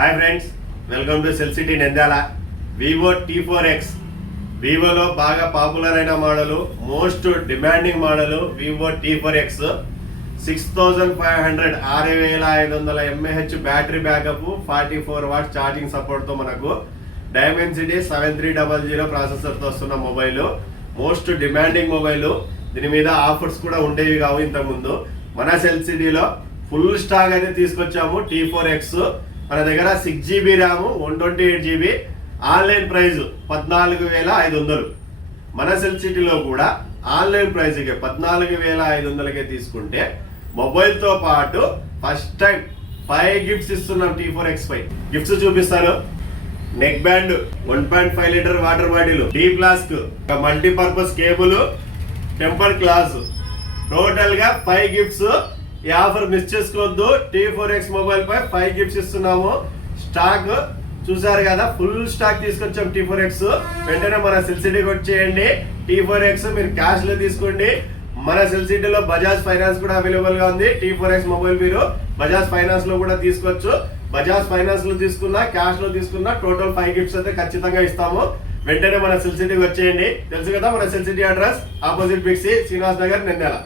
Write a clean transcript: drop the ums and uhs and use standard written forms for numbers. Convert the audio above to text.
Hi friends, welcome to cell city Nandyal. Vivo T4X వివోలో బాగా popular అయిన model, most demanding model Vivo T4X. 6500 6500 mAh battery backup, 44 watts charging సపోర్ట్తో మనకు Dimensity 7300 ప్రాసెసర్తో వస్తున్న mobile. Most demanding mobile. దీని మీద offers కూడా ఉండేవి కావు ఇంతకుముందు. మన సెల్ సిటీలో ఫుల్ స్టాక్ అయితే తీసుకొచ్చాము. T4X మన దగ్గర 6GB RAM, 128GB. Online price 14,500. మన సెల్ సిటీలో కూడా ఆన్లైన్ ప్రైస్కి 14,500కే తీసుకుంటే మొబైల్తో పాటు ఫస్ట్ టైం 5 గిఫ్ట్స్ ఇస్తున్నాం. T4X పై గిఫ్ట్స్ చూపిస్తాను. Neck band, 1.5 litre water bottle, tea flask, multipurpose cable, temper glass, total గా 5 గిఫ్ట్స్. ఈ ఆఫర్ మిస్ చేసుకోవద్దు. T4X మొబైల్ పై 5 గిఫ్ట్స్ ఇస్తున్నాము. స్టాక్ చూసారు కదా, ఫుల్ స్టాక్ తీసుకొచ్చాం T4X. వెంటనే మన సెల్ సిటీకి వచ్చేయండి. T4X మీరు క్యాష్ లో తీసుకోండి. మన సెల్ సిటీలో బజాజ్ ఫైనాన్స్ కూడా అవైలబుల్ గా ఉంది. T4X మొబైల్ మీరు బజాజ్ ఫైనాన్స్ లో కూడా తీసుకోవచ్చు. బజాజ్ ఫైనాన్స్ లో తీసుకున్నా, క్యాష్ లో తీసుకున్నా టోటల్ 5 గిఫ్ట్స్ అయితే ఖచ్చితంగా ఇస్తాము. వెంటనే మన సెల్ సిటీకి వచ్చేయండి. తెలుసు కదా మన cell city address, opposite big C, Srinivas Nagar, Nandyal.